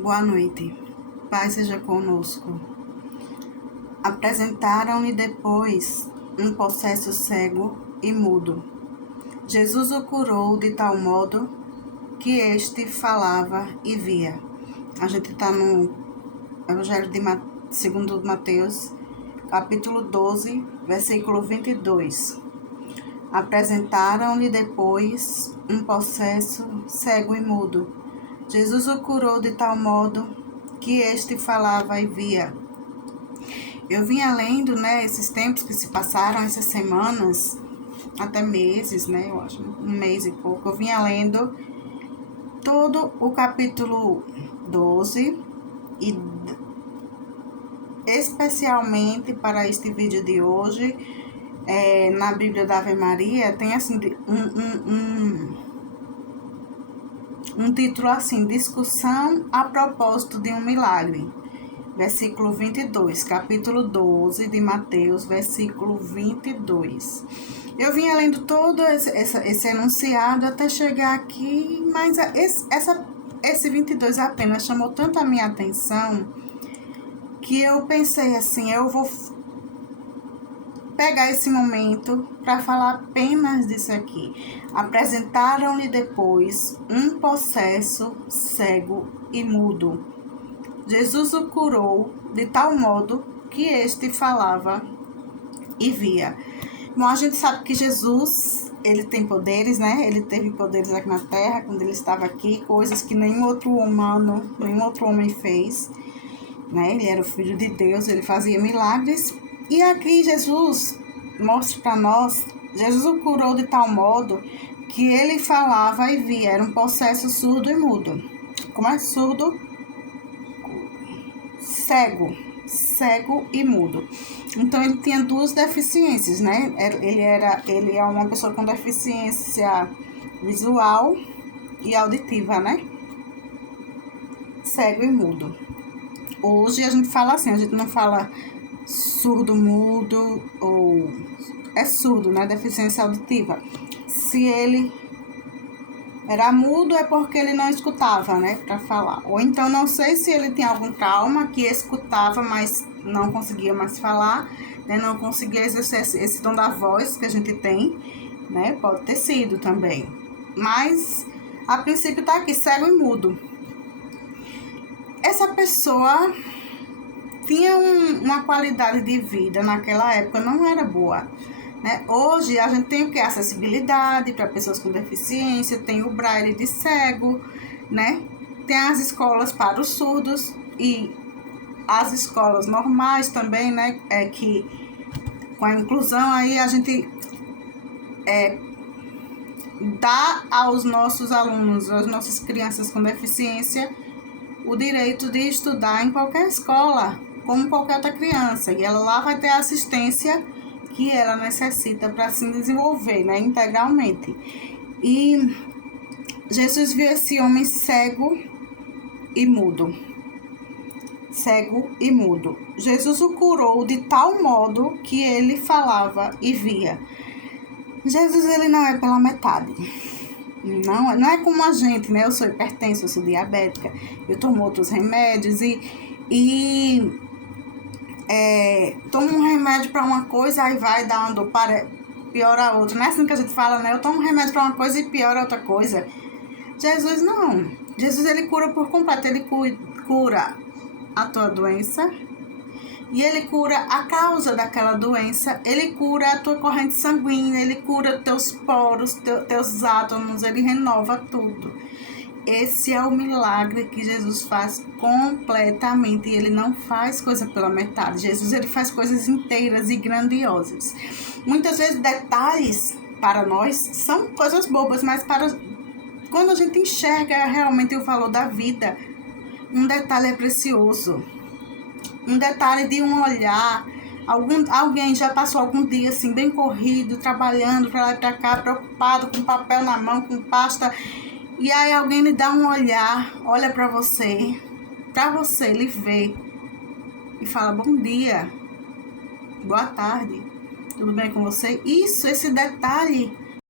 Boa noite. Paz seja conosco. Apresentaram-lhe depois um possesso cego e mudo. Jesus o curou de tal modo que este falava e via. A gente está no Evangelho segundo Mateus, capítulo 12, versículo 22. Apresentaram-lhe depois um possesso cego e mudo. Jesus o curou de tal modo que este falava e via. Eu vinha lendo, esses tempos que se passaram, essas semanas, até meses, eu acho, um mês e pouco, eu vinha lendo todo o capítulo 12 e especialmente para este vídeo de hoje, na Bíblia da Ave Maria, tem assim um título assim, discussão a propósito de um milagre. Versículo 22, capítulo 12 de Mateus, versículo 22. Eu vinha lendo todo esse enunciado até chegar aqui, mas esse 22 apenas chamou tanto a minha atenção que eu pensei assim, eu vou pegar esse momento para falar apenas disso aqui. Apresentaram-lhe depois um possesso cego e mudo. Jesus o curou de tal modo que este falava e via. Bom, a gente sabe que Jesus, ele tem poderes, Ele teve poderes aqui na Terra, quando ele estava aqui, coisas que nenhum outro homem fez, Ele era o Filho de Deus, ele fazia milagres. E aqui Jesus mostra para nós, Jesus o curou de tal modo que ele falava e via, era um possesso surdo e mudo. Como é surdo? Cego e mudo. Então ele tinha duas deficiências, Ele é uma pessoa com deficiência visual e auditiva, Cego e mudo. Hoje a gente fala assim, a gente não fala surdo, mudo ou é surdo, Deficiência auditiva. Se ele era mudo é porque ele não escutava, para falar. Ou então não sei se ele tinha algum trauma que escutava, mas não conseguia mais falar, não conseguia exercer esse dom da voz que a gente tem, Pode ter sido também. Mas a princípio tá aqui, cego e mudo. Essa pessoa tinha uma qualidade de vida naquela época, não era boa. Hoje a gente tem o que? Acessibilidade para pessoas com deficiência, tem o braille de cego, Tem as escolas para os surdos e as escolas normais também, que com a inclusão aí a gente dá aos nossos alunos, às nossas crianças com deficiência, o direito de estudar em qualquer escola, como qualquer outra criança. E ela lá vai ter a assistência que ela necessita para se desenvolver, integralmente. E Jesus viu esse homem cego e mudo. Cego e mudo. Jesus o curou de tal modo que ele falava e via. Jesus, ele não é pela metade. Não é como a gente, Eu sou hipertensa, eu sou diabética, eu tomo outros remédios e tomo um remédio para uma coisa, aí vai dar uma dor, piora a outra. Não é assim que a gente fala, Eu tomo um remédio para uma coisa e piora outra coisa. Jesus não. Jesus, ele cura por completo. Ele cura a tua doença e ele cura a causa daquela doença. Ele cura a tua corrente sanguínea, ele cura teus poros, teus átomos, ele renova tudo. Esse é o milagre que Jesus faz completamente. E ele não faz coisa pela metade. Jesus, ele faz coisas inteiras e grandiosas. Muitas vezes detalhes para nós são coisas bobas, mas quando a gente enxerga realmente o valor da vida, um detalhe é precioso. Um detalhe de um olhar. Alguém já passou algum dia assim bem corrido, trabalhando para lá e para cá, preocupado, com papel na mão, com pasta. E aí alguém lhe dá um olhar, olha para você, lhe vê e fala: bom dia, boa tarde, tudo bem com você? Esse detalhe